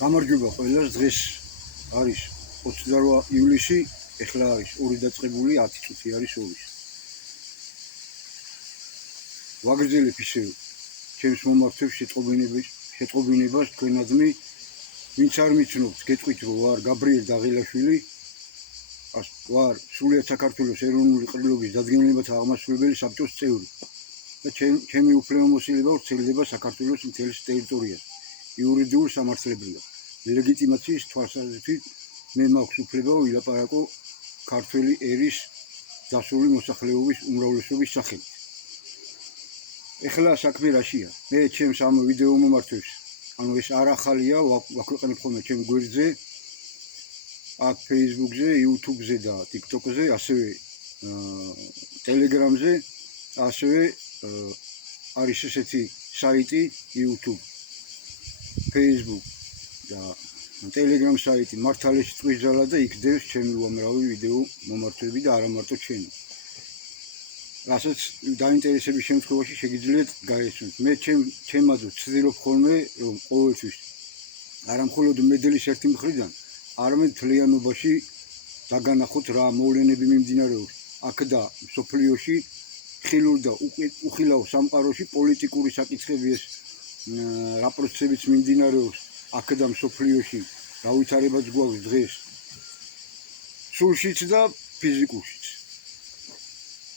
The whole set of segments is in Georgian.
გამარჯობა ყველას, დღეს არის 28 ივლისი, ეხლა არის 2 დაწყებული 10 წუთი არის ორის. ვაგრძელებ ისევ ჩემს მომართვებს შეტყობინებას თქვენადმი, ვინც არ მიცნობთ, გეტყვით რომ ვარ გაბრიელ დაღილაშვილი, ვარ სრულიად საქართველოს ეროვნული ყრილობის დადგენილებათა აღმასრულებელი საბჭოს წევრი და ჩემი უფლებამოსილება ვრცელდება საქართველოს მთელ ტერიტორიაზე. იურიდიულ სამართლებრივად ლეგიტიმაციის თვალსაზრისით მე მაქვს უფლება ვილაპარაკო ქართველი ერის დასავლური მოსახლეობის უმრავლესობის სახელით. ეხლა საქმე რაშია? მე ჩემს ამ ვიდეო მომართვებს, ანუ ეს არ ახალია, ვაქვეყნებ ხოლმე ჩემ გვერდზე, აქ Facebook-ზე, YouTube-ზე და TikTok-ზე, ასევე Telegram-ზე, ასევე არის ესეთი საიტი YouTube, Facebook და Telegram საიტი მართალეში წყვის ძალა და იქ დევს ჩემი უამრავი ვიდეო მომართვები და არა მარტო ჩემი. რასაც დაინტერესების შემთხვევაში შეგიძლიათ გაესწროთ. მე ჩემადო ვცდილობ ხოლმე რომ ყოველთვის არა მხოლოდ მედლის ერთი მხრიდან, არამედ მთლიანობაში დაგანახოთ რა მოვლენები მიმდინარეობს აქ და სოფლიოში, ხილულ და უხილავ სამყაროში პოლიტიკური საკითხების რა პროცესებიც მიმდინარეობს აქ და სოფლიოში, რა ვითარებაც გვაქვს დღეს სულშიც და ფიზიკურშიც.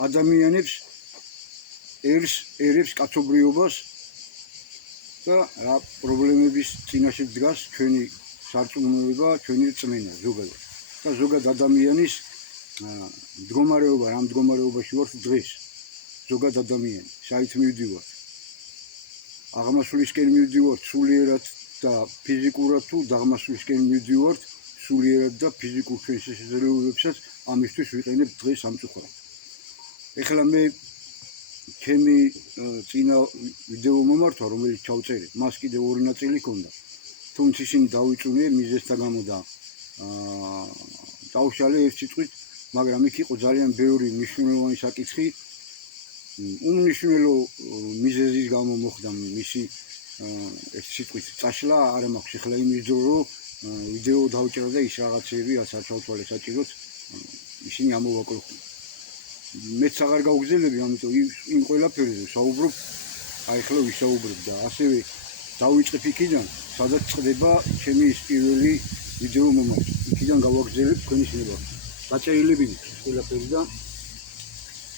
ადამიანებს ერებს კაცობრიობას და რა პრობლემების წინაშე დგას ჩვენი სარწმუნოება, ჩვენი რწმენა ზოგადად. და ზოგად ადამიანის მდგომარეობა, რა მდგომარეობაში ვართ დღეს, ზოგად ადამიანი, საით მივდივართ. აღმასვლისკენ მივდივართ სულიერად და ფიზიკურად თუ დაღმასვლისკენ მივდივართ სულიერად და ფიზიკურ ჩვენს შესაძლებლობებსაც ამისთვის ვიყენებ დღეს სამწუხაროდ. ეხლა მე ჩემი წინა ვიდეო მომართვა, რომელიც ჩავწერე, მას კიდევ ორი ნაწილი ჰქონდა. თუმცა ისინი დავიწუნე მიზეზთა გამო და დავშალე ერთ სიტყვით, მაგრამ იქ იყო ძალიან ბევრი მნიშვნელოვანი საკითხი. უმნიშვნელო მიზეზის გამო მოხდა მისი ერთ სიტყვით წაშლა, არ მაქვს ეხლა იმის დრო, რომ ვიდეო დავჭერა და ის რაღაცები, რაც არ ჩავთვალე საჭიროდ, ისინი ამოვაკროხო. მეც აღარ გავგზელები, ამიტომ იმ ყველაფერზე საუბრობ, აი ახლა ვისაუბრებ და ასევე დავიწყებ იქიდან, სადაც წყდება ჩემი ის პირველი ვიდეო მომართვა. იქიდან გავაგზელებ თქვენი შეგებაში. დაწერილები ის ყველაფერი და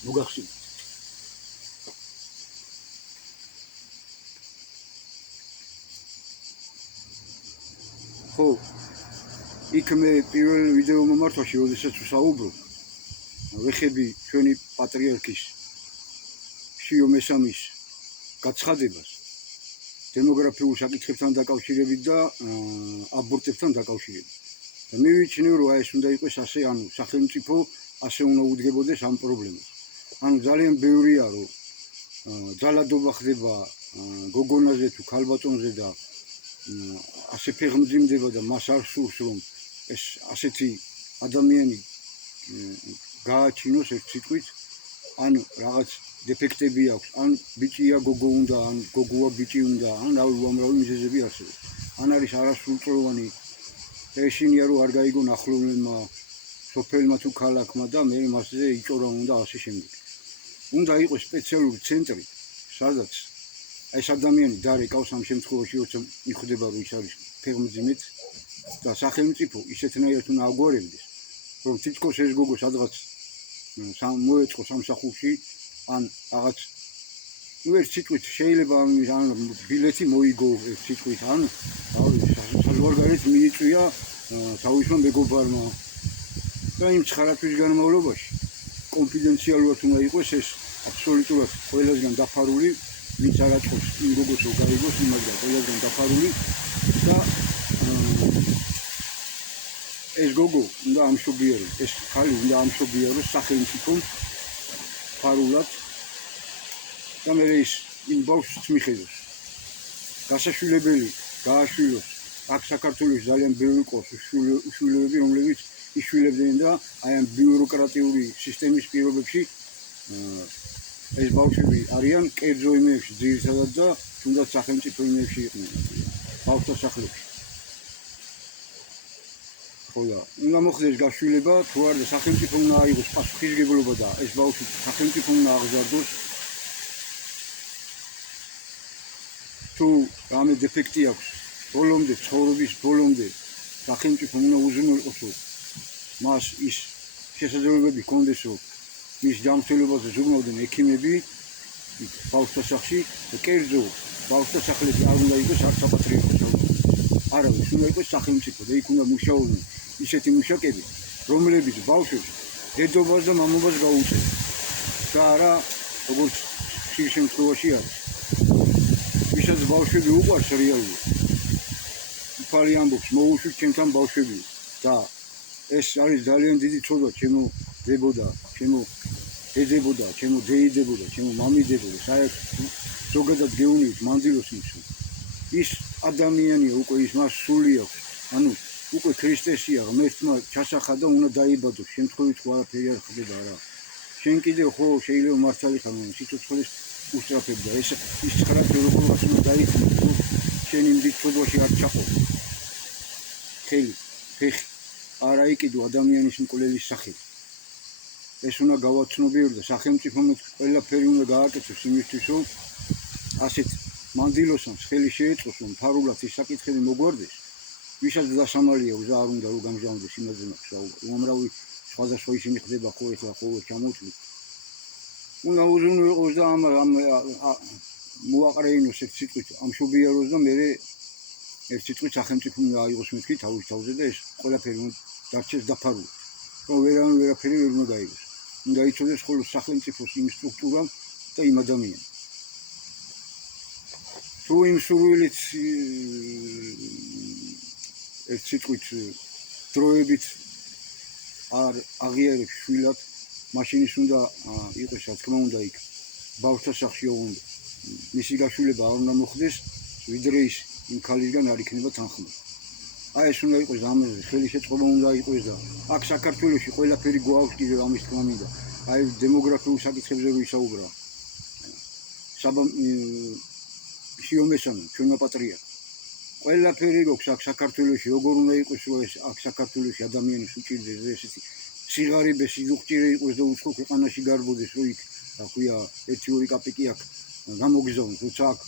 მოგახსენებთ. ხო, იქ მე პირველ ვიდეო მომართვაში, როდესაც ვსაუბრობ, ვეხები ჩვენი პატრიარქის შიო მესამის გაცხადებას დემოგრაფიულ საკითხებთან დაკავშირებით და აბორტებთან დაკავშირებით. და მივიჩნევ, რომ ეს უნდა იყოს ასე, ანუ სახელმწიფო ასე უნდა უდგებოდეს ამ პრობლემას. ანუ ძალიან ბევრია, რომ ძალადობა ხდება გოგონაზე თუ ქალბატონზე და ასე ფეხმძიმდება და მას არ სურს, რომ ეს ასეთი ადამიანი გააჩინოს ერთ სიტყვით, ან რაღაც დეფექტები აქვს, ან ბიჭია გოგო უნდა, ან გოგოა ბიჭი უნდა, ან უამრავი მიზეზები არსებობს. ან არის არასრულწლოვანი და ეშინია რომ არ გაიგონ ახლობლებმა, სოფელმა თუ ქალაქმა და მე მასზე იწორა უნდა ასე შემდეგ. უნდა იყოს სპეციალური ცენტრი, სადაც ეს ადამიანი დარეკავს ამ შემთხვევაში, როცა მიხვდება რომ ის არის ფეხმძიმედ და სახელმწიფო ისეთნაირად უნდა აგვარებდეს, რომ თითქოს ეს გოგო სადღაც მოეწყო სამსახურში, ან რაღაც ერთ სიტყვით შეიძლება ან ბილეთი მოიგო ერთ სიტყვით, ან საზღვარგარეთ მიიწვია თავისმა მეგობარმა და იმ 9 თვის განმავლობაში კონფიდენციალურად უნდა იყოს ეს აბსოლუტურად ყველასგან დაფარული, ვინც არ აწყობს იმ გოგოს რომ გაიგოს იმაგრა ყველასგან დაფარული და ეს გოგო უნდა ამშობიაროს, ეს ხალი უნდა ამშობიაროს სახელმწიფომ ფარულად და მე ის იმ ბავშვს მიხედოს. გასაშვილებელი გააშვილოს, აქ საქართველოს ძალიან ბევრი ყავს უშვილებები, რომლებიც იშვილებდნენ და აი ამ ბიუროკრატიული სისტემის პირობებში ეს ბავშვები არიან კერძო იმებში ძირითადად და თუნდაც სახელმწიფო იმებში იყვნენ, ბავშვთა სახლებში. ხოლა უნდა მოხდეს გაშვილება თუ არა სახელმწიფო უნდა აიღოს პასუხისმგებლობა და ეს ბავშვი სახელმწიფო უნდა აღზარდოს თუ რამე დეფექტი აქვს ბოლომდე ცხოვრების ბოლომდე სახელმწიფო უნდა უზრუნველყოსო მას ის შესაძლებლობები ჰქონდეს რომ მის ჯანმრთელობაზე ზრუნავდნენ ექიმები ბავშვთა სახლში და კერძო ბავშვთა სახლები არ უნდა იყოს არც საპატრიარქოს არავის უნდა იყოს სახელმწიფო და იქ უნდა მუშაობდნენ ისეთი მუშაკები რომლებიც ბავშვებს დედობას და მამობას გაუწევს და არა როგორც ხშირ შემთხვევაში არის ვისაც ბავშვები უყვარს რეალურად უფალი ამბობს მოუშვით ჩემთან ბავშვები და ეს არის ძალიან დიდი ცოდვა ჩემო დებოდა ჩემო ედებოდა ჩემო დეიდებოდა ჩემო მამიდებოდა საერთოდ ზოგადად გეუნით მანდილოს მისულ ის ადამიანია უკვე ის მას სული აქვს ანუ უკვე ქრისტესია ღმერთმა ჩასახა და უნდა დაიბადოს შემთხვევით ხო არაფერი არ ხდება რა შენ კიდევ ხო შეიძლება მართალი ხარ სიცოცხლის უსწრაფებ და ეს ის ხარათი როგორაც უნდა დაიქმნას თუ შენ იმ დიდ ცოდვაში არ ჩაყო ხელი ფეხი არა იყიდო ადამიანის მკვლელის სახით ეს უნდა გავაცნობიერო და სახელმწიფომ ყველაფერი უნდა გააკეთოს იმისთვის რომ ასეთ მანდილოსანს ხელი შეეწყოს რომ ფარულად ის საკითხები მოგვარდეს ვისაც დასამალია და არ უნდა რომ გამჟღავნდეს იმაზე მაქვს საუბარი უამრავი სხვადასხვა ისინი ხდება ხო ეხლა ხო ჩამოწვი უნდა უზრუნველყოს და ამ მოაყრეინოს ერთ სიტყვით ამ შობიაროს და მე ერთ სიტყვით სახელმწიფო უნდა აიღოს მეთქი თავის თავზე და ეს ყველაფერი დარჩეს დაფარულად რომ ვერაფერი ვერ უნდა გაიგოს უნდა იცოდეს ხოლმე სახელმწიფოს იმ სტრუქტურამ და იმ ადამიანს თუ იმ სურვილით ერთ სიტყვით დროებით არ აღიარებს შვილად მაშინ ის უნდა იყოს რა თქმა უნდა იქ ბავშვთა სახლში უნდა მისი გაშვილება არ უნდა მოხდეს ვიდრე ის იმ ქალისგან არ იქნება თანხმობა აი ეს უნდა იყოს ამაზე ხელი შეწყობა უნდა იყოს და აქ საქართველოში ყველაფერი გვაქვს კიდევ ამის თქმა მინდა აი დემოგრაფიულ საკითხებზე რო ისაუბრა შიომესანი ჩვენმა პატრიარქმა ყველაფერი გვაქვს აქ საქართველოში როგორ უნდა იყოს რომ ეს აქ საქართველოში ადამიანის უჭირდეს ესეთი სიღარიბე სიძუხჭირე იყოს და უცხო ქვეყანაში გარბოდეს რომ იქ რა ქვია 1-2 კაპიკი აქ გამოგზავნოს როცა აქ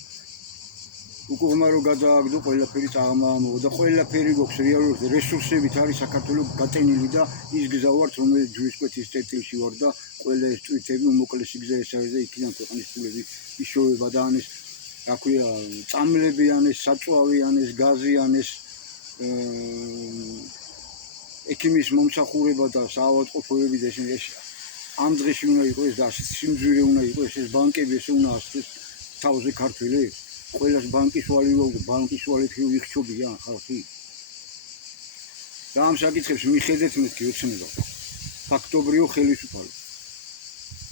უკუღმა რომ გადააგდო ყველაფერი წამოამოვა და ყველაფერი გვაქვს რეალურად რესურსებით არის საქართველოს გატენილი და ის გზა ვართ რომელიც ჯვისკვეთის წერტილში ვარ და ყველა ეს ტვიტები უმოკლესი გზა ეს არის და იქიდან ქვეყნის ფულები იშოვება და ანეს რა ქვია წამლები ანეს საწვავი ანეს გაზი ანეს ექიმის მომსახურება და საავადმყოფოები და ეს ამ დღეში უნდა იყოს და ასეთ სიმძვირე უნდა იყოს ეს ბანკები ესე უნდა ასწროს თავზე ქართველი ყველას ბანკის ვალი ვაუგო ბანკის ვალით ვიხჩობია ხალხი და ამ საკითხებს მიხედეთ მეთქი ოცნება ფაქტობრივ ხელისუფალო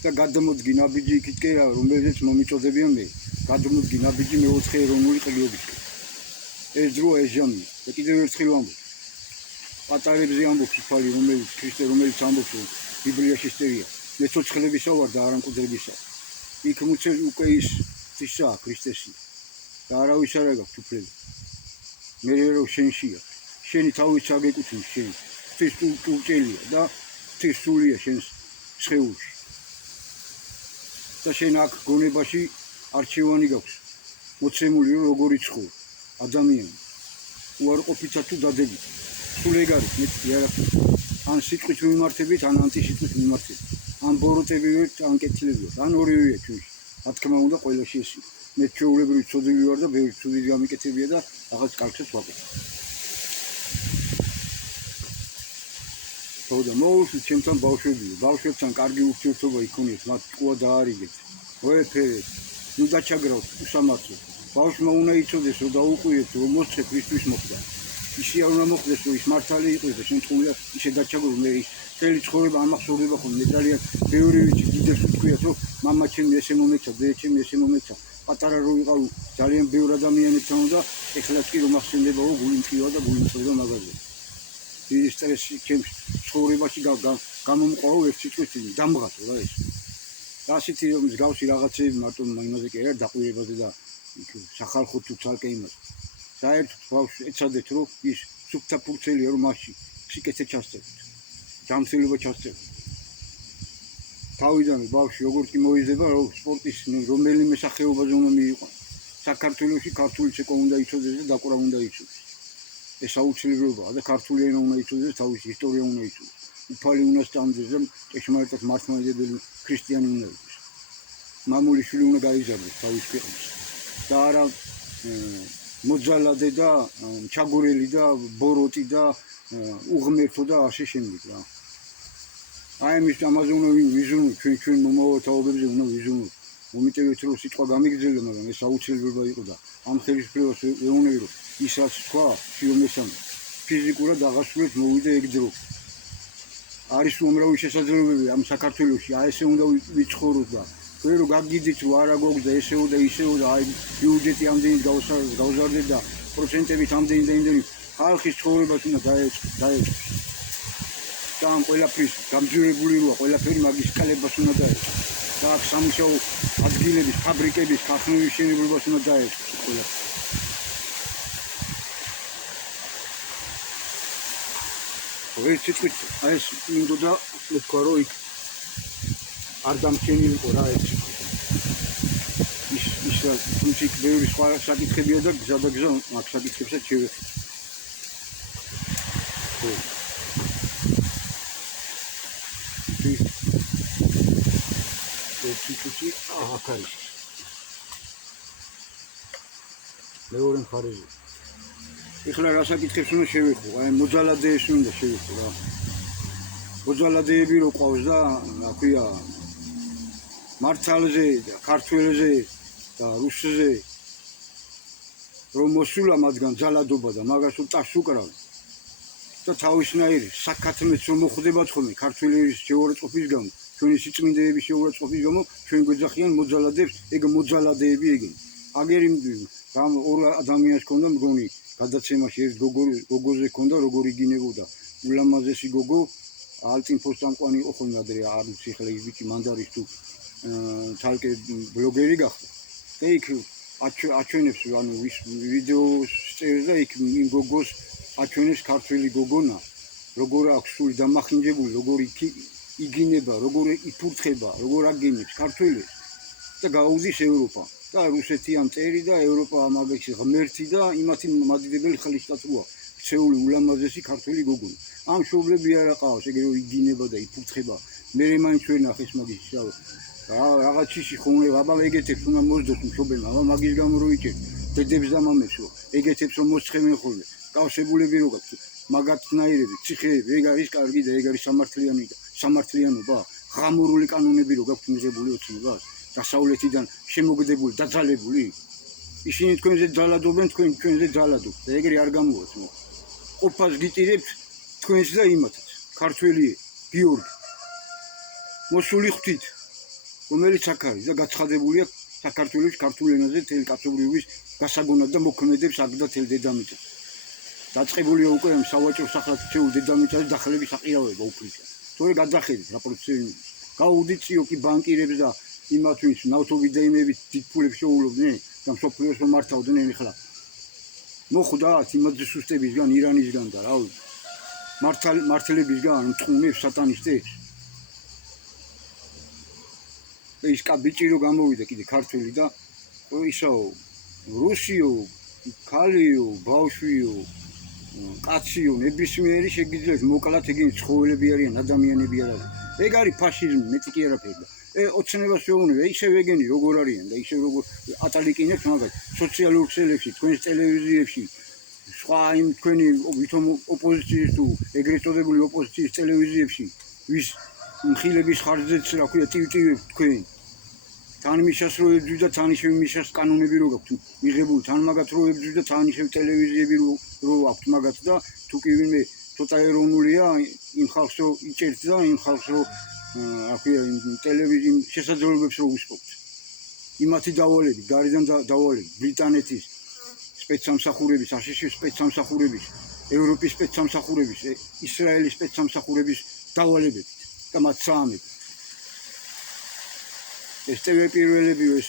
და გადმოდგი ნაბიჯი იქით კი რა რომელზეც მომიწოდებიან მე გადმოდგი ნაბიჯი მეოთხე ეროვნული ყრილობისკენ ეს დროა ეს ჟამი და კიდევ ერთხელ ვამბობ პატარებზე ამბობს უფალი რომელიც ქრისტე რომელიც ამბობს რომ ბიბლიაში სტერია მეცოცხლებისა ვარ და არა მკვდრებისა იქ მუცე უკვე ის ღვთისა ქრისტესი და არავის არ აქვს უფლება მე რომ შენშია შენი თავის აგეკუთვნის შენ ღვთის ჭურჭელია და ღვთის სულია შენს სხეულში და შენ აქ გონებაში არჩევანი გაქვს მოცემული რომ როგორი ცხოვრ ადამიანი უარყოფითა თუ დადებით სულ ეგ არის მეთქი არაფერი ან სიტყვით მიმართებით ან ანტისიტყვით მიმართებით ან ბოროტებივით ან კეთილებივით ან ორივეა ჩვენში რა თქმა უნდა ყველაში ეს მე ჩვეულებრივი ცოდვი ვარ და ბევრი ცუდი გამიკეთებია და რაღაც კალქებს ვაკეთებ თორე მოუშვით ჩემთან ბავშვებთან კარგი ურთიერთობა იქონიეთ მათ ყვა დაარიგეთ ყველაფერი ნუ დაჩაგრავთ უსამართლოდ ბავშვმა უნდა იცოდეს რომ დაუყვიეთ რომ მოცხე ქრისტეს მოხდა ისე არ უნდა მოხდეს რომ ის მართალი იყოს და შემთხვევით ისე დაჩაგროს მე მთელი ცხოვრება ამახსოვრდება ხოლმე მე ძალიან ბევრი ვიცი დიდებს ვთქვიათ რომ მამა ჩემი ესე მომეცა დედე ჩემი ესე მომეცა პატარა რო ვიყავ ძალიან ბევრი ადამიანებთან და ეხლა კი რომ ახსენდება რომ გული მწივა და გული მწივა მაგაზე დიდი სტრესი ჩემს ცხოვრებაში გამომყვა ერთ სიტყვით დამღატო რა ეს და ასეთი მსგავსი რაღაცები მარტო იმაზე კი არა დაყვირებაზე და სახალხო თუ ცალკე იმაზე საერთოდ ბავშვს ეცადეთ რომ ის სუფთა ფურცელია რომ მასში სიკეთე ჩასწევთ. ჯანმრთელობა ჩასწევთ. თავიდანვე ბავშვი როგორც კი მოიზრდება, სპორტის რომელიმე სახეობაზე უნდა მიიყვანოს. საქართველოში ქართული ცეკვა უნდა იცოდეს და დაკვრა უნდა იცოდეს. ეს აუცილებლობაა და ქართული ენა უნდა იცოდეს, თავისი ისტორია უნდა იცოდეს. უფალი უნდა სწავლდეს და ჭეშმარიტად მართლმადიდებელი ქრისტიანი უნდა იყოს. მამულიშვილი უნდა გაიზარდოს თავის ქვეყანას. და არა მოძალადე და ჩაგორელი და ბოროტი და უღმერთო და ასე შემდეგ რა. აი ამის ამაზე უნდა ვიზრუნოთ ჩვენ მომავალ თაობებზე უნდა ვიზრუნოთ. მომიტევეთ რომ სიტყვა გამიგრძელდა, მაგრამ ეს აუცილებლობა იყო და ამ ხელისუფლებას ეუბნები ისაც თქვა შიომესამე ფიზიკურად აღასრულეთ მოვიდა ეგ დრო. არის უამრავი შესაძლებლობები ამ საქართველოში, აი ესე უნდა ვიცხოვროთ და თქვენ რომ გაგიდით რომ არა გვაქვს და ესეო და ისეო და აი ბიუჯეტი ამდენი გავზარდეთ და პროცენტებით ამდენი და იმდენი ხალხის ცხოვრებას უნდა დაეწყოს. და ამ ყველაფრის გამძვირებული როა, ყველაფერი მაგის კალებას უნდა დაეწყოს. და აქ სამუშაო ადგილების, ფაბრიკების, ქარხნების მშენებლობას უნდა დაეწყოს ყველაფერი. ეს სიტყვით აი ეს მინდოდა მეთქვა რომ იქ არ დამჩენილიყო რა ეს ის თუმცა ბევრი სხვა საკითხებია და გზა მაგ საკითხებსაც შევეხე. ციტუცი აქ არის. მეორე მხარეზე. ეხლა რა საკითხებს უნდა შევეხო? აი მოძალადეებს უნდა შევეხო რა. მოძალადეები რო ყავს და რა ქვია მართალზე და ქართველზე და რუსზე რომ მოსულა მათგან ძალადობა და მაგას უტას უკრავენ. და თავისნაირი საკათმეც რომ მოხდებათ ხოლმე ქართველების შეურაცხყოფის გამო, ჩვენი სიწმინდეების შეურაცხყოფის გამო, ჩვენ გვეძახიან მოძალადებს, ეგ მოძალადეები ეგენი. აგერ ამ ორ ადამიანს ჰქონდა მგონი გადაცემაში ერთ გოგოზე ჰქონდა როგორ იგინებოდა ულამაზესი გოგო ალტინფოს წამყვანი იყო ხოლმე ადრე არ ვიცი ხლა ის ბიჭი მანდარის თუ თალკე ბლოგერი გახდა. და იქ აჩვენებს ანუ ვიდეოს წერს და იქ იმ გოგოს აჩვენებს ქართველი გოგონა როგორ აქვს სული დამახინჯებული, როგორ იგინება, როგორ იფურთხება, როგორ აგინებს ქართველებს და გაუდის ევროპა. და რუსეთი ამ წერი და ევროპა ამაგეში ღმერთი და იმათი მადიდებელი ხალისტაცუა ქცეული ულამაზესი ქართველი გოგონა. ამ შობლები არ აყავს, ეგრე რომ იგინება და იფურთხება. მე მაინც ვერ ნახეს მაგის შავ. რაღაცში ხომ აბა ეგეთებს უნდა მოსდოს მშობელმა, აბა მაგის გამო რო იჭერს. დედებს და მამებს რო ეგეთებს რომ მოსცხებენ ხოლმე. კავშირები რო გაქვს მაგათნაირები, ციხეები, ეგ არის კარგი და ეგ არის სამართლიანობა. ღამურული კანონები რო გაქვს მიღებული ოცნებას. დასავლეთიდან შემოგდებული, დაძალებული. ისინი თქვენზე ძალადობენ, თქვენ ჩვენზე ძალადობთ. და ეგრე არ გამოაცხო. ყოფას გიტირებთ თქვენს და იმათაც. ქართველი გიორგი. მოსული ხვთით, რომელიც აქ არის და გაცხადებულია საქართველოს ქართულ ენაზე თელ კაცობრიობის გასაგონად და მოქმედებს აქ და თელ დედამიწაზე. დაწყებულია უკვე სავაჭრო სახლად შეულ დედამიწაზე დახლების აყირავება უფრიცა. თორე გადახედეთ რა პროცესი. გაუდით წიოკი ბანკირებს და იმათვის ნავთობიდეიმებით დიდ ფულებს შეულობდნენ და მსოფლიოს რომ მართავდნენ ეხლა. მოხვდათ იმაძე სუსტებისგან, ირანისგან და რავი. მართლებისგან მწყუნებს სატანისტებს. და ის კაბიჭი რო გამოვიდა კიდე ქართველი და ისაო რუსიო, ქალიო, ბავშვიო, კაციო, ნებისმიერი შეგიძლიათ მოკლათ ეგენი ცხოველები არიან, ადამიანები არ არის. ეგ არის ფაშიზმი, მეტი კი არაფერი. ოცნებას შეუნება, ისევ ეგენი როგორ არიან და ისევ როგორ ატალიკინებს მაგათ სოციალურ ქსელებში, თქვენს ტელევიზიებში, სხვა იმ თქვენი ვითომ ოპოზიციის თუ ეგრეთ წოდებული ოპოზიციის ტელევიზიებში, ვის მხილების ხარჯზეც რა ქვია ტივტივებ თქვენ. თან მისას რო ებძვით და თან ისევ მისას კანონები რო გაქვთ მიღებული, თან მაგათ რო ებძვით და თან ისევ ტელევიზიები რო აქვთ მაგათ და თუ კი ვინმე ცოტა ეროვნულია, იმ ხალხს რო იჭერთ და იმ ხალხს რო რა ქვია ტელევიზიის შესაძლებლობებს რო უსპობთ. იმათი დავალები, გარედან დავალები, ბრიტანეთის სპეცსამსახურების, აშშ სპეცსამსახურების, ევროპის სპეცსამსახურების, ისრაელის სპეცსამსახურების დავალებებით და მათ საამები. ეს ტელეპირველებიო, ეს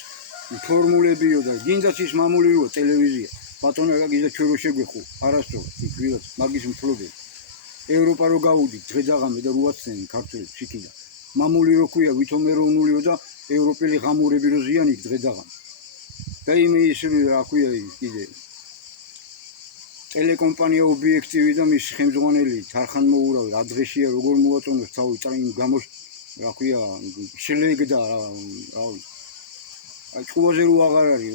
ფორმულებიო და გინდაც ის მამული როა ტელევიზია. ბატონო გაგიზა ჩვენ რო შეგვეხო, არასდროს იქ ვიღაც მაგის მფლობელი. ევროპა რო გავუდი დღე-დაღამე და რუაცენ ქართველებს იქიდან. მამული რო ქვია, ვითომ ეროვნულიო და ევროპელი ღამურები რო ზიანი დღე-დაღამე. და იმე ის რა ქვია კიდე ტელეკომპანია ობიექტივი და მის ხელმძღვანელი თარხან მოურავი რა დღეშია როგორ მოაწონებს თავი წინ გამოს რა ქვია შელეგდა რა აი ყუაზე რო აღარ არის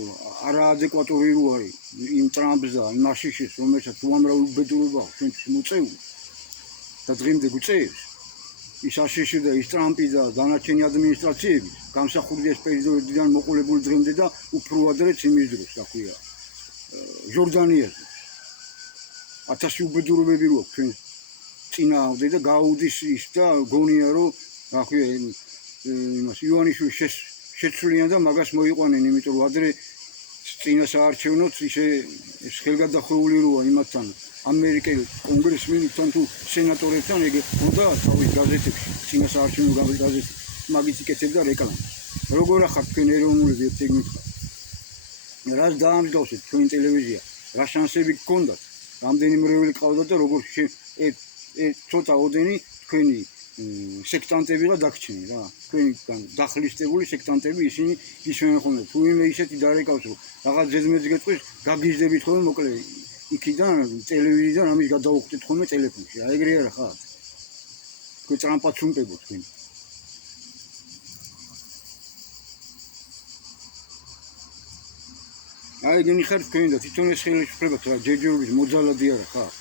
არაადეკვატური რო არის იმ ტრამპს და იმ აშიშის რომელსაც უამრავი უბედურება ჩვენთვის მოწეული და დღემდე გვწევს ის აშიში და ის ტრამპი და დანარჩენი ადმინისტრაციები გამსახურდიას პერიოდიდან მოყოლებული დღემდე და უფრო ადრეც იმის დროს რა ქვია ჟორდანიაზე 1000 უბედურებები რო აქვს ჩვენ წინააღმდეგ და გაუდის ის და გონია რომ რა ქვია იმას ივანიშვილის შეცვლიან და მაგას მოიყვანენ იმიტომ რომ ადრე წინასაარჩევნოც ისე ხელგადახურული როა იმათთან ამერიკელ კონგრესმენთან თუ სენატორებთან ეგ უნდა თავის გაზეთებში წინასაარჩევნო გაზეთებში მაგით იკეთებდა რეკლამას როგორ ახარ თქვენ ეროვნულები ერთ ეგ მითხრა რას დაამსგავსეთ თქვენ ტელევიზია რა შანსები გქონდათ რამდენი მრევლი ყავდათ და როგორ ცოტა ოდენი თქვენი სექტანტები და დაგჩნი რა თქვენი დახლისტებული სექტანტები ისინი ისვენ ხოლმე თუ იმე ისეთი დარეკავს რომ რაღაც ძეზმეც გეტყვის გაგიჟდებით ხოლმე მოკლე იქიდან ტელევიზიიდან ამის გადაუხდით ხოლმე ტელეფონში რა ეგრე არა ხარ თქვენ ტრამპაც უნდებოდ თქვენ აი გენი ხარ თქვენ და თვითონ ეს ხელისუფლებაც რა ჯერჯერობით მოძალადი არა ხარ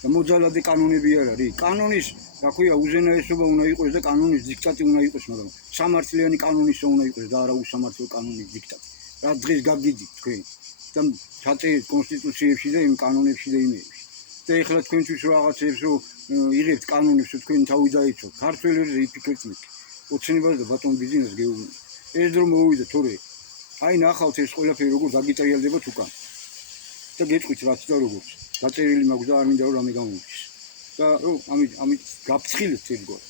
და მოძალადი კანონები არ არის კანონის რა ქვია უზენაესობა უნდა იყოს და კანონის დიქტატი უნდა იყოს მაგრამ სამართლიანი კანონისა უნდა იყოს და არა უსამართლო კანონის დიქტატი რა დღეს გაგიდით თქვენ და ჩაწერეთ კონსტიტუციებში და იმ კანონებში და იმეებში და ეხლა თქვენთვის რაღაცებს რომ იღებთ კანონებს რომ თქვენ თავი დაიცოთ ქართველებზე იფიქრეთ მით ოცნებას და ბატონ ბიზნესს გეუბნებით ეს დრო მოვიდა თორე აი ნახავთ ეს ყველაფერი როგორ გაგიტრიალდებათ უკან და გეტყვით რაც და როგორც დაწერილი მაქვს და არ მინდა რომ რამე გამოვიდეს და რომ ამით გაფრთხილეთ ერთგვარ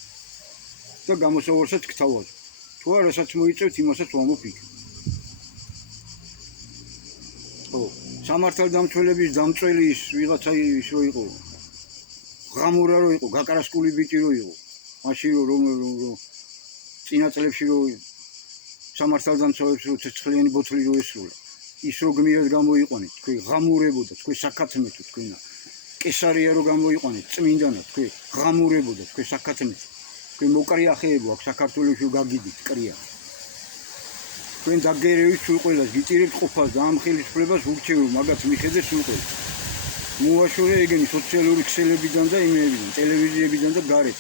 და გამოსავალსაც გთავაზობ თუ არასაც მოიწევთ იმასაც ვამოფიქრ ო სამართალდამცველების დამწველი ის ვიღაცა ის რო იყო ღამურა რო იყო გაკარასკული ბიჭი რო იყო მაშინ რომ წინა წლებში რო სამართალდამცველებს რო ცეცხლიანი ბოთლი რო ესროლა ის რო გმირად გამოიყვანეთ თქვენ ღამურებოდა თქვენ საქათმეთო თქვენა კესარია რო გამოიყვანეთ წმინდანად თქვენ ღამურებოდა თქვენ საქათმეთო თქვენ მოკრიახეებო აქ საქართველოში გაგიდით კრია თქვენ დაგერევით სულ ყველას გიტირებთ ყოფას და ამ ხელისუფლებას ურჩევ მაგათ მიხედეთ სულ ყველას მოაშორე ეგენი სოციალური ქსელებიდან და იმეებიდან ტელევიზიებიდან და გარეთ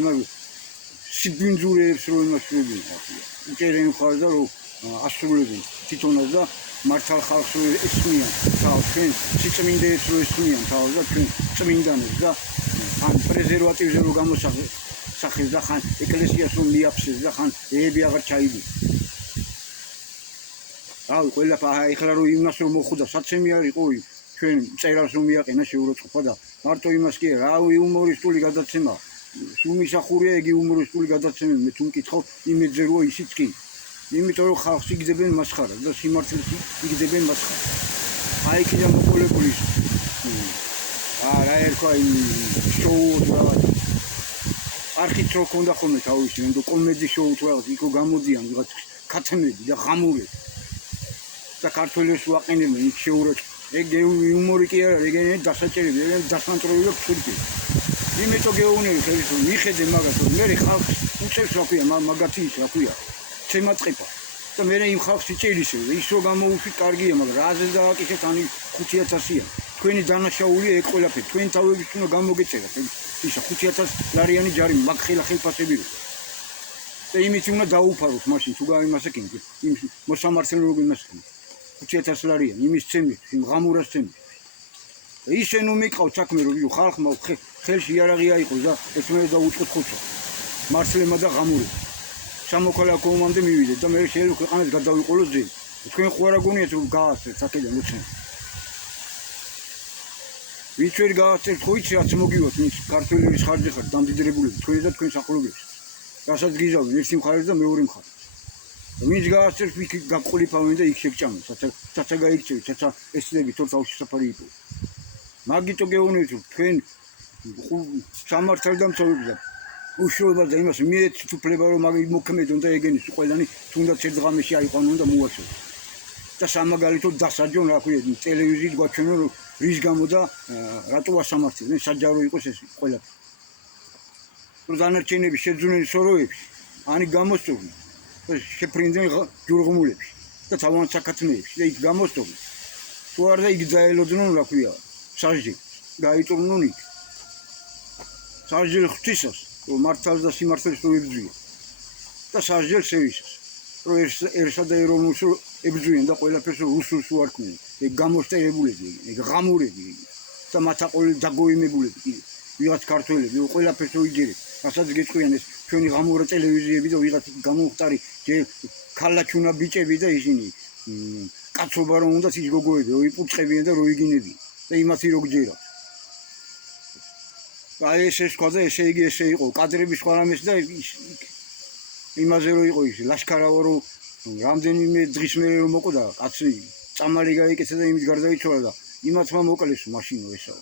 იმაგ სიბინძურეებს რო იმასრულებენ უჭერენ ხარ და რო ასრულებენ თვითონაც და მართალ ხალხს რო ესმიან თავს თქვენ სიწმინდეებს რო ესმიან თავს და თქვენ წმინდანებს და ან პრეზერვატივზე რო გამოსახეს და ხან ეკლესიას რო მიაფსეს და ხან ეები აღარ ჩაიდი აუ ყველაფერი ეხლა რო იმას რო მოხვდა საცემი არ იყო ჩვენ წერას რომ მიაყენა შეუროცხყოფა და მარტო იმას კი არა აუ იუმორისტული გადაცემა სუმისახურია იგი იუმორისტული გადაცემა მე თუ მკითხავ იმედზე რო ისიც კი იმიტომ რომ ხალხს იგდებენ მასხარას და სიმართლეს იგდებენ მასხარას აი კიდე მოყოლებული რა ერქვა იმ შოუ და არქით რო ქონდა ხოლმე თავისი ნუ კომედი შოუ თუ რაღაც იქო გამოდიან ვიღაც ქათმები და ღამურები და ქართველებს ვაყენებენ იქ შეუროჩ ეგ იუმორი კი არა ეგენი დასაჭერები ეგენი დასანტროები და ფურკი იმიტომ გეუბნები ხელისუფლებას მიხედე მაგას რომ მე ხალხს უწევს რა ქვია მაგათი ის რა ქვია შემატყება და მე იმ ხალხს იჭერისე ის რო გამოუშვით კარგია მაგრამ რაზე დააკისეთ ანი 5000-ია თქვენი დანაშაულია ეგ ყველაფერი თქვენ თავების უნდა გამოგეწერათ ისა 5000 ლარიანი ჯარი მაგ ხელფასები რო და იმით უნდა დაუფაროთ მაშინ თუ გამიმასაკენ იმ მოსამართლე როგორ იმასაკენ 5000 ლარიანი იმის ცემი იმ ღამურას ცემი ისე ნუ მიყავთ საქმე რომ ხალხმა ხელში იარაღი აიყოს და ესმე დაუწყოთ ხოჭო მართლემა და ღამურება სამოქალაქო ომამდე მივიდეთ და მე შეიძლება ქვეყანას გადავიყოლოს ძე თქვენ ხო არა გონიათ რომ გააცეთ საკედან უცნო ვინც ვერ გააცეთ ხო იცი რაც მოგივათ ის ქართველების ხარჯი ხარ დამდიდრებულები თქვენი და თქვენ საყოლებებს რასაც გიზავენ ერთი მხარეს და მეორე მხარეს ვინც გააცეთ იქ გაგყოლიფავენ და იქ შეგჭამენ საცა გაიქცევით საცა ესწრებით თორ თავში საფარი იყო მაგიტო გეუბნებით რომ თქვენ სამართალდამცავებს და უშუალოდ და იმას მიეცით უფლება რომ მოქმედონ და ეგენის ყველანი თუნდაც ერთ ღამეში აიყვანონ და მოუწოდონ. და სამაგალითოდ დასაჯონ რა ქვია ტელევიზიით გვაჩვენონ რომ რის გამო და რატო ასამართლდნენ საჯარო იყოს ეს ყველაფერი. რომ დანარჩენები შეძუნენ სოროებში ანი გამოსწორდნენ და შეფრინდნენ ჯურღუმულებში და თავან საკათნეებში და იქ გამოსწორდნენ. თუ არა იქ დაელოდნენ რა ქვია სასჯელი გაიწურნონ იქ. სასჯელი ღვთისას რომ მართალს და სიმართლეს რო ებრძვიან და სასჯელი სევისას რომ ერთსა და ეროვნულს ებრძვიან და ყველაფერს რუსულს უარქმენ. ეგ გამოსტერებულები, ეგ ღამურები და მათაყოლი დაგოიმებულები კიდე. ვიღაც ქართველები ყველაფერს უიგერეთ. რასაც გეტყვიან ეს ჩვენი ღამურა ტელევიზიები და ვიღაც გამოვხტარი ქალაჩუნა ბიჭები და ისინი კაცობა რომ უნდა ის გოგოები რო იპურწყებიან და რო იგინებიან და იმათი რო გჯერათ. აი ეს თქვა და ესე იგი ესე იყო კადრების სხვა რამეს და იმაზე რო იყო ის ლაშქარავა რო რამდენიმე დღის მერე რომ მოკვდა კაცი წამალი გაიკეთა და იმით გარდაიცვალა და იმათმა მოკლეს მაშინო ესაო.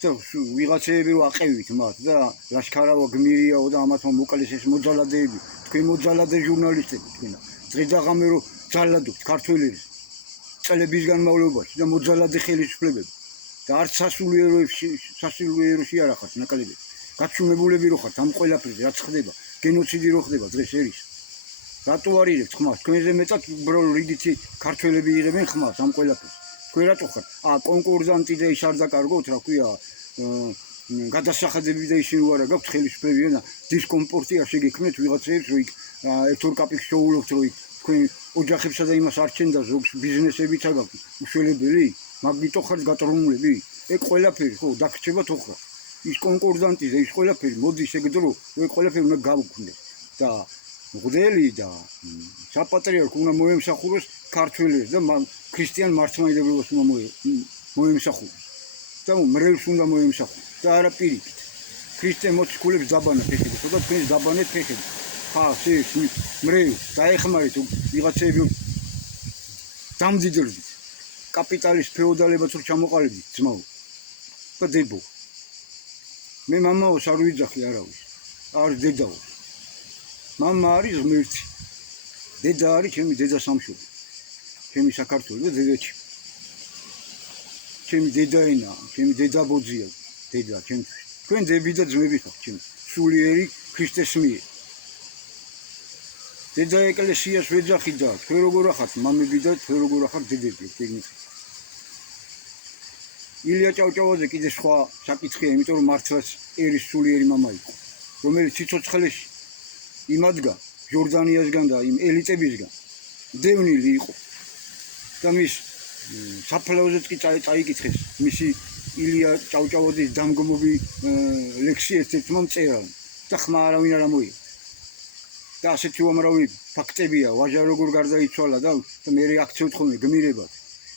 და ვიღაცეები რო აყევით მათ და ლაშქარავა გმირიაო და ამათმა მოკლეს ეს მოძალადეები თქვენ მოძალადე ჟურნალისტები თქვენ დღე და ღამე რო ძალადობთ ქართველებს წლების განმავლობაში და მოძალადე ხელისუფლებები და არც სასულიეროში არ ახართ ნაკლებები გაჩვენებულები რო ხართ ამ ყველაფერზე რაც ხდება გენოციდი რო ხდება დღეს ერის რატო არიღებთ ხმას თქვენზე მეტად უბრალოდ რიგითი ქართველები იღებენ ხმას ამ ყველაფერს თქვენ რატო ხართ კონკურსანტი და ის არ დაკარგოთ რა ქვია გადასახადები და ისინი უარა გაქვთ ხელისუფლებიან და დისკომფორტი არ შეგექმნეთ ვიღაცებს რო იქ ერთ-ორ კაპიკს შოულობთ რო იქ თქვენ ოჯახებსა და იმას არ ჩენდა ზოგს ბიზნესებიც აგაქვთ უშველებელი მაგიტო ხართ გატრონულები ეგ ყველაფერი ხო დაგრჩება თოხა ის კონკურსანტი და ის ყველაფერი მოდის ეგ დრო ეგ ყველაფერი უნდა გავუქმნეს და მღვდელი და საპატრიარქო უნდა მოემსახუროს ქართველებს და ქრისტიან მართლმადიდებლობას უნდა მოემსახუროს და მრევლს უნდა მოემსახუროს და არა პირიქით ქრისტე მოციქულებს დაბანათ ეხება ხოდა თქვენს დაბანეთ ეხება ხას ის მრევლს დაეხმარეთ ვიღაცები დამძიდრდით კაპიტალის ფეოდალებად რო ჩამოყალიბდით ძმაო და დებო მე მამაოს არ ვიძახი არავის არ დედაო მამა არის ღმერთი დედა არის ჩემი დედა სამშობლო ჩემი საქართველო და დედაჩი ჩემი დედაენა ჩემი დედაბოძია დედა ჩემთვის თქვენ დები და ძმები ხართ ჩემი სულიერი ქრისტეს მიერ დედა ეკლესიას ვეძახი და თქვენ როგორ ახართ მამები და თქვენ როგორ ახართ დედები ეგნით ილია ჭავჭავაძე კიდე სხვა საკითხია იმიტომ რომ მართლაც ერის სულიერი მამა იყო რომელიც სიცოცხლეში იმადგა ჯორდანიასგან და იმ ელიტებისგან დევნილი იყო და მის საფლავზეც კი წაიკითხეს მისი ილია ჭავჭავაძის დამგმობი ლექსი ერთ-ერთმა მწერალ და ხმა არავინ არ ამოიღო და ასეთი უამრავი ფაქტებია ვაჟა როგორ გარდაიცვალა და მე აქცევთ ხოლმე გმირებად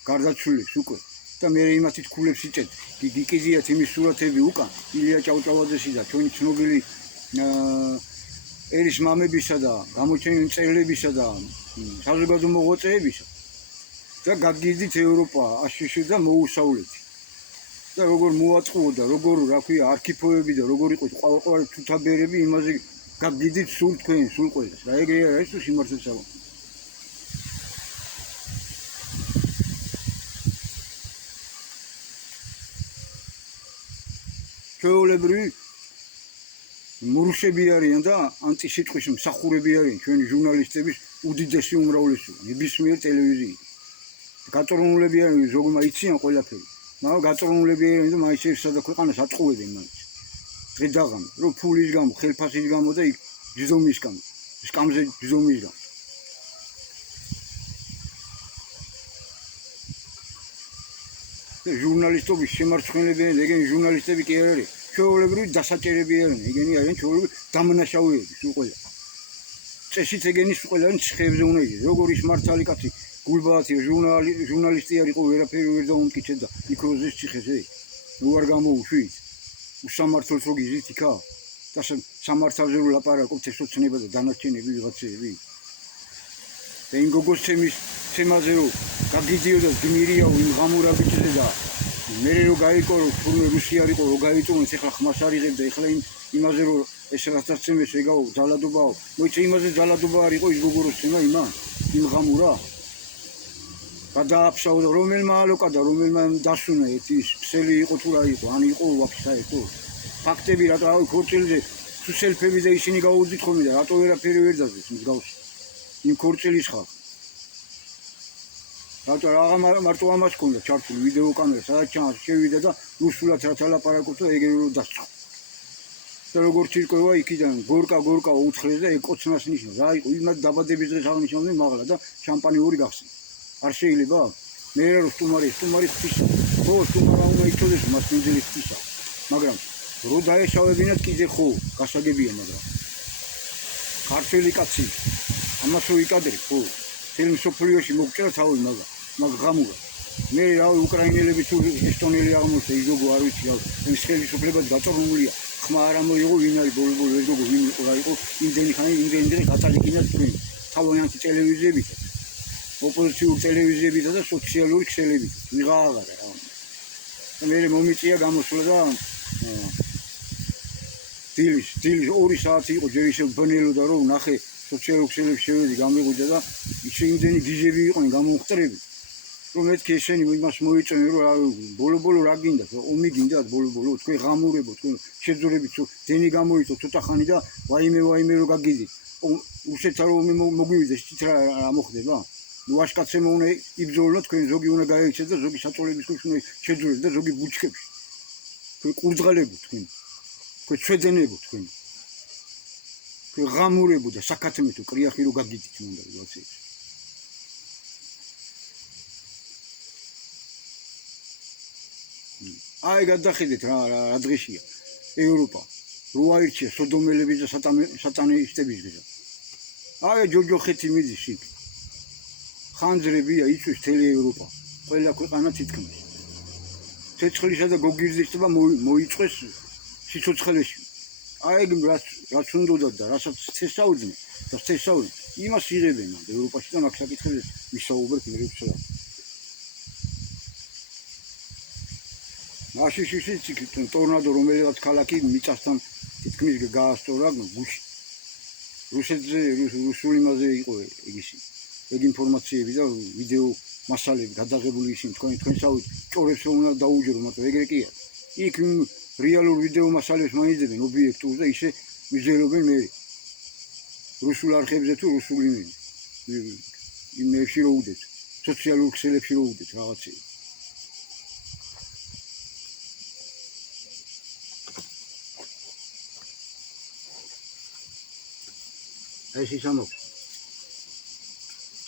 გარდაცვლილებს უკვე და მე იმათი თქულებს იწედ გიკიზიათ იმის სურათები უკან ილია ჭავჭავაძესი და ჩვენი ცნობილი ერის მამებისა და გამოჩენილი მწერლებისა და საზოგადო მოღვაწეებისა და გაგიდით ევროპა აშშ და მოუსავლეთი და როგორ მოაწყუოდა როგორ რა ქვია არქიპოები და როგორ იყო ყოველგვარი თუთაბერები იმაზე გაგიდით სულ თქვენ სულ ყველას რა ეგრე არის თუ სიმართლეც არა ჩვეულებრივი მურუშები არიან და ანტისიტყვის მსახურები არიან ჩვენი ჟურნალისტების უდიდესი უმრავლესობა ნებისმიერ ტელევიზიით გატრონულები არიან ზოგმა იციან ყველაფერი მაგრამ გატრონულები არიან და მაინც ერთსა და ქვეყანას ატყუებენ მაინც დღე დაღამე რომ ფულის გამო ხელფასის გამო და იქ ჯდომის გამო სკამზე ჯდომის გამო ჟურნალისტობის შემარცხენებელი ეგენი ჟურნალისტები კი არ არის ჩვეულებრივი დასაჭერები არიან ეგენი არიან ჩვეულებრივი დამნაშავეები სულ ყველა წესით ეგენი სულ ყველა ცხებზე უნდა იყოს როგორ ის მართალი კაცი გულბაათი ჟურნალისტი არ იყო ვერაფერი ვერ დაუმტკიცეთ და მიკროზის ციხეზე უარ გამოუშვით უსამართლოს რო გიზით იქა და სამართალზე რო ლაპარაკობთ ეს ოცნება და დანარჩენები ვიღაცეები და იმ გოგოს ცემაზე რო გაგიდიოდა გმირიაო იმ ღამურა ბიჭზე და მე რო გაიყო რომ თურმე რუსი არისო რო გაიწუნეს ეხლა ხმას არიღებდა ეხლა იმაზე რომ ეს რასაცემეს ეგაო ძალადობაო მოიცა იმაზე ძალადობა არისო ის გოგოროს თემა იმ ღამურა გადააფშაო და რომელმა ალოკა და რომელმა დასუნა ეს ქსელი იყო თუ რა იყო ან იყო ვაფშე საერთო ფაქტები რატო ავი ქორწილზე თუ სელფები და ისინი გაუძით ხოლმე და რატო ვერაფერი ვერ დაძეს მსგავს იმ ქორწილის ხალხს რატო რაღა მარტო ამას ქონდა ჩართული ვიდეო კამერა სადაც ჩანს შევიდა და რუსულად რათა ლაპარაკობდა ეგრე რომ დასწრო და როგორც ირკვევა იქიდან გორკა უცხრეს და ეგ კოცნას ნიშნავს რა იყო იმათ დაბადების დღეს აღნიშნავდნენ მაღლა და შამპანიური გახსნა არ შეიძლება მე რა სტუმარი ხტისა ხო სტუმარა უნდა იცოდეს მას მინდელი ხტისა მაგრამ რო დაეშავებინათ კიდე ხო გასაგებია მაგრამ ქართველი კაცი ამას რო იკადრე ხო თემ სოფლიოში მოგჭრა თავი მაგ ღამურა მე რავი უკრაინელები თუ ესტონელი აღმოჩნდა იგოგო არ ვიცი რა ეს ხელისუფლება დაწორმულია ხმა არ მოიღო ვინ არის ბოლო ეგოგო ვინ იყო რა იყო იმდენი გატალიკინათ თქვენ თავიანთი ტელევიზიებით ოპოზიციური ტელევიზიებითა და სოციალური ქსელებით ვიღააღარა რა და მე მომიწია გამოსვლა და დილის 2 საათი იყო ჯერ ისე ბნელოდა რომ ნახე სოციალურ ქსელებში შევედი გამიღვიძა და ისე იმდენი გიჟები იყვნენ გამომხტრები რომ მეთქი ესენი იმას მოიწონე რომ რა ბოლო რა გინდათ ომი გინდათ ბოლო თქვენ ღამურებო თქვენ შეძურებით თუ დენი გამოიწო ცოტა ხანი და ვაიმე რომ გაგიდით უშეთა რომ მოგვივიდეს თით რა მოხდება ვაშკაცემ უნდა იბრძოლო თქვენ ზოგი უნდა გაეჩეს და ზოგი საწოლების ქვეშ უნდა შეძურეთ და ზოგი ბუჩქებში თქვენ ყურძღალებო თქვენ ჩვედენებო თქვენ ღამურებო და საკათმეთო კრიახი რო გაგიდით უნდა ვაცი აი გადახედეთ რა დღეშია ევროპა რო აირჩია სოდომელების და სატანისტების გზა აი ჯოჯოხეთი მიდის იქ ხანძრებია იწვის თელი ევროპა ყველა ქვეყანა თითქმის ცეცხლისა და გოგირდის ტბა მოიწყვეს სიცოცხლეში აი რაც უნდოდა და რასაც ცესაუდნენ იმას იღებენ ევროპაში და მაგ საკითხებზე ვისაუბრეთ მე ვცხოვრობ მაშინ ტორნადო რომელიღაც ქალაქი მიწასთან თითქმის გაასწორა გუში რუსეთზე რუსული მასზე იყო ეგ ინფორმაციები და ვიდეო მასალები გადაღებული ისინი თქვენსავით ჭორებს რომ უნდა დაუჯერო მაგრამ ეგრე კი არა იქ რეალურ ვიდეო მასალებს მაინდებენ ობიექტურს და ისე მიზელობენ მე რუსულ არხებზე თუ რუსული იმებში რო უდეთ სოციალურ ქსელებში რო უდეთ რაღაცები ეს ის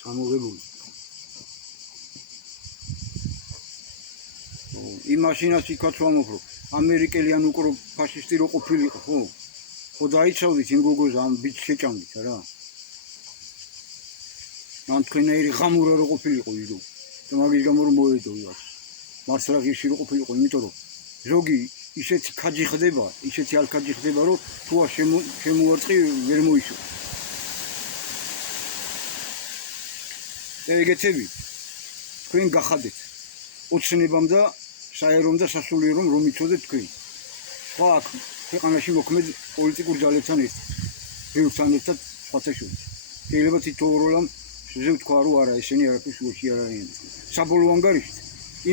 ამოღებული იმ მაშინას იქაც ვამოფრო ამერიკელი ან უკრო ფაშისტი რო ყოფილიყო ხო დაიცავდით იმ გოგოზე ამ ბიჭს შეჭამდით რა ან თქვენაირი ღამურა რო ყოფილიყო იდო და მაგის გამო რომ მოედო ვიღაც მართლა ღირში რო ყოფილიყო იმიტომ რომ ზოგი ისეთი ქაჯი ხდება ისეთი ალქაჯი ხდება რომ თუ არ შემოარწყი ვერ მოიშო ეგეთები თქვენ გახადეთ ოცნებამ და საერომ და სასულიერომ რომ იცოდეთ თქვენ სხვა ქვეყანაში მოქმედ პოლიტიკურ ძალებთან ერთად სხვათა შორის შეიძლება თითოეულამ შეზე ვთქვა რომ არა ესენი არაფერს უში არ არიან საბოლოო ანგარიშით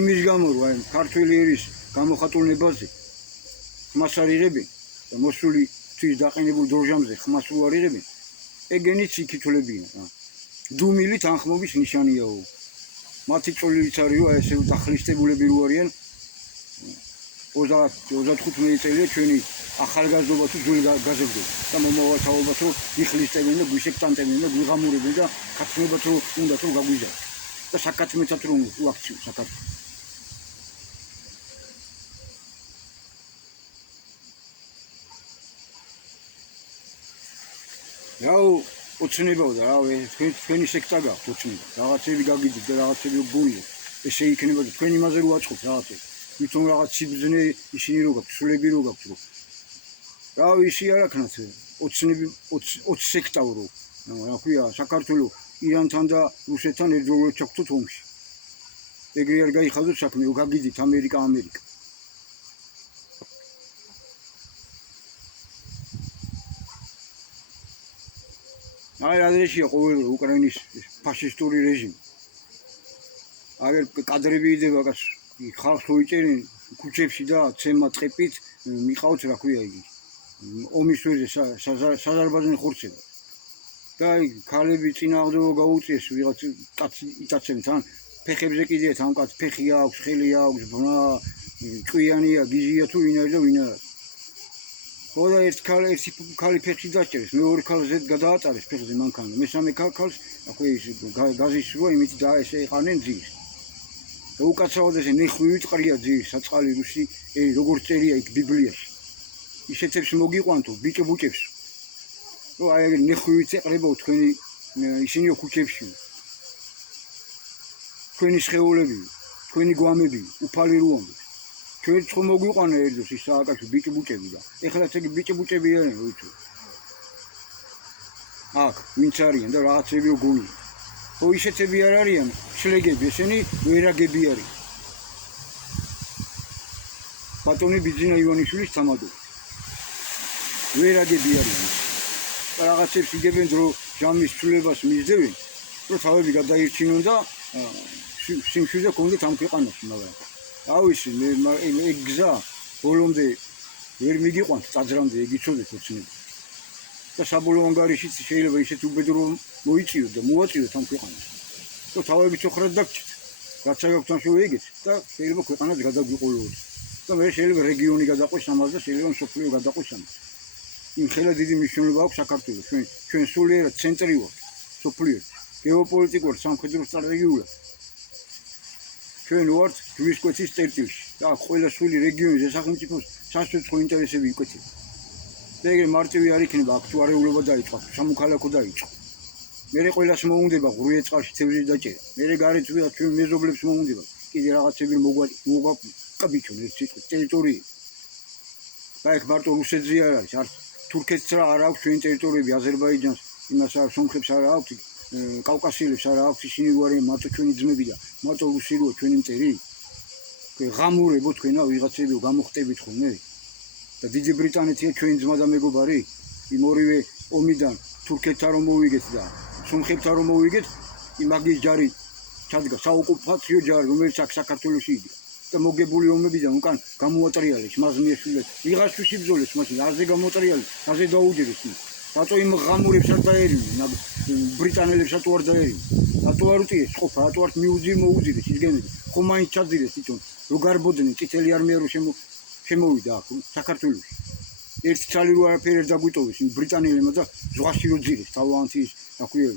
იმის გამო რომ აი ქართველი ერის გამოხატულნებაზე ხმას არ იღებენ და მოსული თვის დაყენებულ დროჟამზე ხმას არ იღებენ ეგენიც იქითულებიან დუმილი თანხმობის ნიშანიაო მათი წოლიც არისო აი ესე დახლისტებულები რო არიან 35 წელია ჩვენი ახალგაზრდობა თუ ძველი გაზრდობა და მომავალთაობას რო იხლისტებენ და გვიშექტანტებენ და გვიღამურებენ და ქართლებათ რო უნდათ რომ გაგვიზარდეთ და საკათმეთად რომ უაქციო საკათმე რაო ოცნებაო და რავი თქვენი სექტა გაქვთ ოცნება რაღაცები გაგიდით და რაღაცები გგონიოთ ესე იქნება და თქვენ იმაზე რო აწყობთ რაღაცები თვითონ რაღაც სიბზნე ისინი რო გაქვთ სულები რო გაქვთ რო რავი ისი არ აქნათ ოცნები 20 სექტაო რო რა ქვია საქართველოს ირანთან და რუსეთთან ერთდროულად ჩაგვთოთ ომში ეგრე არ გაიხაზოთ საქმე, გაგიდით ამერიკა. აი ადრესია ყოველ უკრაინის ფაშისტური რეჟიმი. აგერ კადრები იდება ხალხს უიჭერენ ქუჩებში და ცემა წყეპით მიყავთ რა ქვია იგი. ომის დროზე საზარბაზნე ხორცება. და ქალები წინააღმდეგო გაუწიეს ვიღაც კაცი იტაცენ თან ფეხებზე კიდეც ამ კაც ფეხი აქვს, ხელი აქვს, ბნა ჭვიანია, გიზია თუ ვინ არის და ვინ არა. ხოდა ერთი ქალი ფეხში დაჭერეს, მეორე ქალს ზედ გადააწარეს ფეხზე მანქანა. მესამე ქალს აქვე ის გაზის შუა იმით და ესე იყანენ ძირს. და უკაცრავად ესე ნეხვივი წყრია ძირს, საწყალი რუსი როგორც წერია იქ ბიბლიაში. ისეთებს მოგიყვანთო ბიჭებუჭებს. რო აი ნეხვივი წეყრებო თქვენი ისინიო ქუჩებში. თქვენი შეეულები, თქვენი გვამები, უფალი რუამბი. ჩვენ ხო მოგვიყვანა ერთოს ის სააკაში ბიჭებუჭები და ეხლაც ეგ ბიჭებუჭები არიან როიცო. აქ ვინც არიან და რაღაცები გონი. ხო ისეთები არ არიან, შლეგები, ესენი ვერაგები არიან. ბატონი ბიძინა ივანიშვილის თამადო. ვერაგები არიან. რაღაცებს იგებენ დრო ჟამის ცვლილებას მისდევენ, რომ თავები გადაირჩინონ და სიმშვიდე კონდეთ ამ ქვეყანაში, მაგრამ ავისი ეგ გზა ბოლომდე ვერ მიგიყვანთ წაძრამდე ეგ იცოდეთ ოცნები. და საბოლოო ანგარიშიც შეიძლება ისეთ უბედრო მოიწიოთ და მოვაწიოთ ამ ქვეყანას. რომ თავები ცოხრად დაგჭით, რაც გაქვთ ამ შევეიგეთ და შეიძლება ქვეყანას გადაგვიყოლოთ. და მე შეიძლება რეგიონი გადაყვეს ამას და შეიძლება მსოფლიო გადაყვეს ამას. იმ ხელა დიდი მნიშვნელობა აქვს საქართველოს. ჩვენ სულიერად ცენტრი ვართ სოფლიოს. გეოპოლიტიკურად, სამხედრო სტრატეგიულად. ჩვენ ვართ ჯვისკვეთის წერტილში და ყველა სული რეგიონის სახელმწიფოს სასაცილო ინტერესები იკვეთება. და ეგრე მარტივი არ იქნება აქტუალურობა დაიწყო, სამოქალაქო დაიწყო. მერე ყველას მოუნდება ღრუე წყალში თევზის დაჭერა. მერე გარეთ ვიღაც ჩვენ მეზობლებს მოუნდება. კიდე რაღაცები მოგვაკაბიჩონ ერთ სიტყვით ტერიტორიები. და ეგ მარტო რუსეთზე არ არის, არც თურქეთს რა არ აქვს ჩვენ ტერიტორიები, აზერბაიჯანს, იმას არ სომხებს არ აქვს, კავკასიელებს არ აქვს, ისინი ვარიან მარტო ჩვენი ძმები და მარტო რუსი როა ჩვენი მტერი. ღამურებო თქვენა ვიღაცები გამოხტებით ხოლმე. და დიდი ბრიტანეთია ჩვენი ძმა და მეგობარი. იმ ორივე ომიდან თურქეთთან რომ მოვიგეთ და სომხებთან რომ მოვიგეთ, იმაგის ჯარი ჩადგა საოკუპაციო ჯარი, რომელიც აქ საქართველოში იდგა. და მოგებული ომებიდან უკან გამოატრიალეს მაზნიაშვილებს. ვიღაცთვის იბრძოლეს მაშინ, აზე გამოატრიალეს, აზე დაუჯერეს. რატო იმ ღამურებს არ დაერინე, ბრიტანელებს რატო არ დაერინე? რატო არ უტიეს ყოფა, რატო არ მოუძირეს ისგენები? ხო მაინც ჩაძირეს თვითონ, რო გარბოდნენ წითელი არმია რო შემოვიდა აქ საქართველოში. ერთი ცალი რო არაფერი არ დაგვიტოვეს იმ ბრიტანელებმა და ზღვაში რო ძირეს თავიანთი, რა ქვია,